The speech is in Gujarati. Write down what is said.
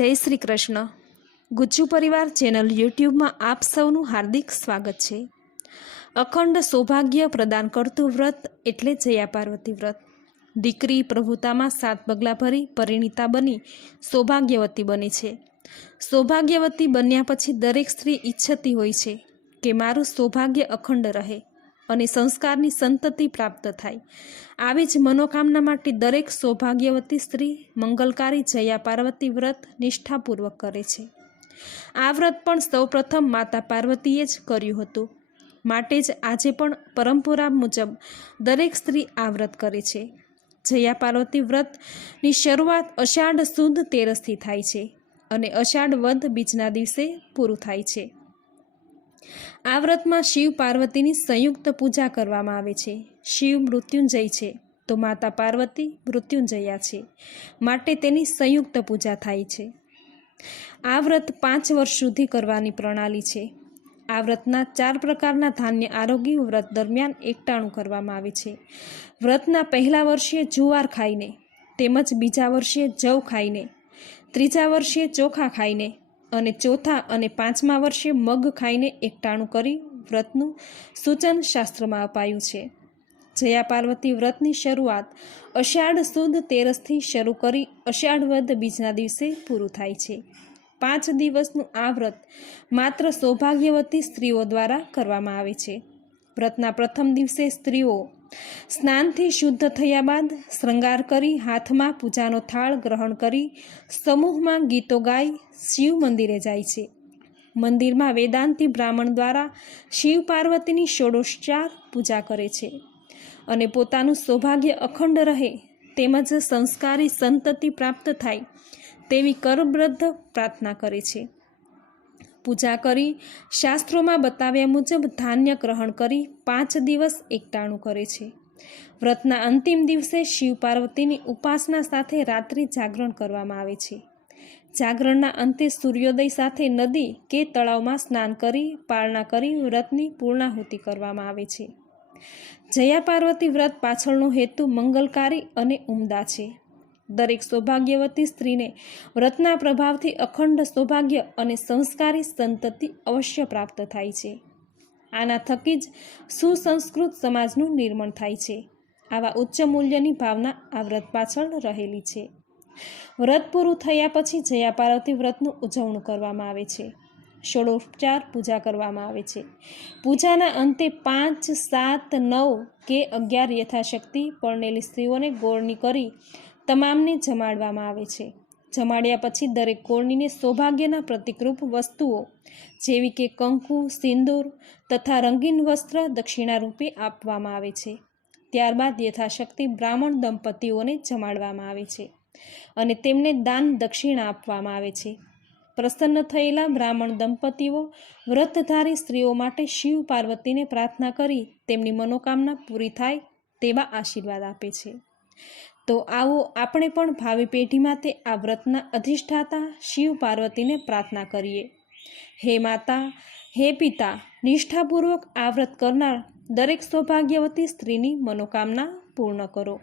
જય શ્રી કૃષ્ણ. ગુજ્જુ પરિવાર ચેનલ યુટ્યુબમાં આપ સૌનું હાર્દિક સ્વાગત છે. અખંડ સૌભાગ્ય પ્રદાન કરતું વ્રત એટલે જયા પાર્વતી વ્રત. દીકરી પ્રભુતામાં સાત પગલાં ભરી પરિણીતા બની સૌભાગ્યવતી બની છે. સૌભાગ્યવતી બન્યા પછી દરેક સ્ત્રી ઈચ્છતી હોય છે કે મારું સૌભાગ્ય અખંડ રહે. અને સંસ્કારની સંતતિ પ્રાપ્ત થાય. આવી જ મનોકામના માટે દરેક સૌભાગ્યવતી સ્ત્રી મંગલકારી જયા પાર્વતી વ્રત નિષ્ઠાપૂર્વક કરે છે. આ વ્રત પણ સૌપ્રથમ માતા પાર્વતીએ જ કર્યું હતું. માટે જ આજે પણ પરંપરા મુજબ દરેક સ્ત્રી આ વ્રત કરે છે. જયા પાર્વતી વ્રતની શરૂઆત અષાઢ સુદ તેરસથી થાય છે અને અષાઢ વધ બીજના દિવસે પૂરું થાય છે. આ વ્રતમાં શિવ પાર્વતીની સંયુક્ત પૂજા કરવામાં આવે છે. શિવ મૃત્યુંજય છે, તો માતા પાર્વતી મૃત્યુંજયા છે, માટે તેની સંયુક્ત પૂજા થાય છે. આ વ્રત પાંચ વર્ષ સુધી કરવાની પ્રણાલી છે. આ વ્રતના ચાર પ્રકારના ધાન્ય આરોગ્ય વ્રત દરમિયાન એકટાણું કરવામાં આવે છે. વ્રતના પહેલા વર્ષે જુવાર ખાઈને, તેમજ બીજા વર્ષે જવ ખાઈને, ત્રીજા વર્ષે ચોખા ખાઈને અને ચોથા અને પાંચમા વર્ષે મગ ખાઈને એકટાણું કરી વ્રતનું સૂચન શાસ્ત્રમાં અપાયું છે. જયા પાર્વતી વ્રતની શરૂઆત અષાઢ સુદ તેરસથી શરૂ કરી અષાઢવદ બીજના દિવસે પૂરું થાય છે. પાંચ દિવસનું આ વ્રત માત્ર સૌભાગ્યવતી સ્ત્રીઓ દ્વારા કરવામાં આવે છે. વ્રતના પ્રથમ દિવસે સ્ત્રીઓ સ્નાનથી શુદ્ધ થયા બાદ શૃંગાર કરી હાથમાં પૂજાનો થાળ ગ્રહણ કરી સમૂહમાં ગીતો ગાઈ શિવ મંદિરે જાય છે. મંદિરમાં વેદાંતિ બ્રાહ્મણ દ્વારા શિવ પાર્વતીની ષોડોપચાર પૂજા કરે છે અને પોતાનું સૌભાગ્ય અખંડ રહે તેમજ સંસ્કારી સંતતિ પ્રાપ્ત થાય તેવી કરબ્રદ્ધ પ્રાર્થના કરે છે. પૂજા કરી, શાસ્ત્રોમાં બતાવ્યા મુજબ ધાન્ય ગ્રહણ કરી પાંચ દિવસ એકટાણું કરે છે. વ્રતના અંતિમ દિવસે શિવ પાર્વતીની ઉપાસના સાથે રાત્રિ જાગરણ કરવામાં આવે છે. જાગરણના અંતે સૂર્યોદય સાથે નદી કે તળાવમાં સ્નાન કરી, પારણા કરી વ્રતની પૂર્ણાહુતિ કરવામાં આવે છે. જયા પાર્વતી વ્રત પાછળનો હેતુ મંગલકારી અને ઉમદા છે. દરેક સૌભાગ્યવતી સ્ત્રીને વ્રતના પ્રભાવથી અખંડ સૌભાગ્ય અને સંસ્કારી સંતતિ અવશ્ય પ્રાપ્ત થાય છે. આના થકી જ સુસંસ્કૃત સમાજનું નિર્માણ થાય છે. આવા ઉચ્ચ મૂલ્યની ભાવના આ વ્રત પાછળ રહેલી છે. વ્રત પૂરું થયા પછી જયા પાર્વતી વ્રતનું ઉજવણું કરવામાં આવે છે. ષોડોપચાર પૂજા કરવામાં આવે છે. પૂજાના અંતે પાંચ, સાત, નવ કે અગિયાર યથાશક્તિ પરણેલી સ્ત્રીઓને ગોળની કરી તમામને જમાડવામાં આવે છે. જમાડ્યા પછી દરેક કોળનીને સૌભાગ્યના પ્રતિકરૂપ વસ્તુઓ, જેવી કે કંકુ, સિંદૂર તથા રંગીન વસ્ત્ર દક્ષિણા રૂપે આપવામાં આવે છે. ત્યારબાદ યથાશક્તિ બ્રાહ્મણ દંપતીઓને જમાડવામાં આવે છે અને તેમને દાન દક્ષિણા આપવામાં આવે છે. પ્રસન્ન થયેલા બ્રાહ્મણ દંપતીઓ વ્રતધારી સ્ત્રીઓ માટે શિવ પાર્વતીને પ્રાર્થના કરી તેમની મનોકામના પૂરી થાય તેવા આશીર્વાદ આપે છે. તો આવો આપણે પણ ભાવિ પેઢી માટે આ વ્રતના અધિષ્ઠાતા શિવ પાર્વતીને પ્રાર્થના કરીએ. હે માતા, હે પિતા, નિષ્ઠાપૂર્વક આ વ્રત કરનાર દરેક સૌભાગ્યવતી સ્ત્રીની મનોકામના પૂર્ણ કરો.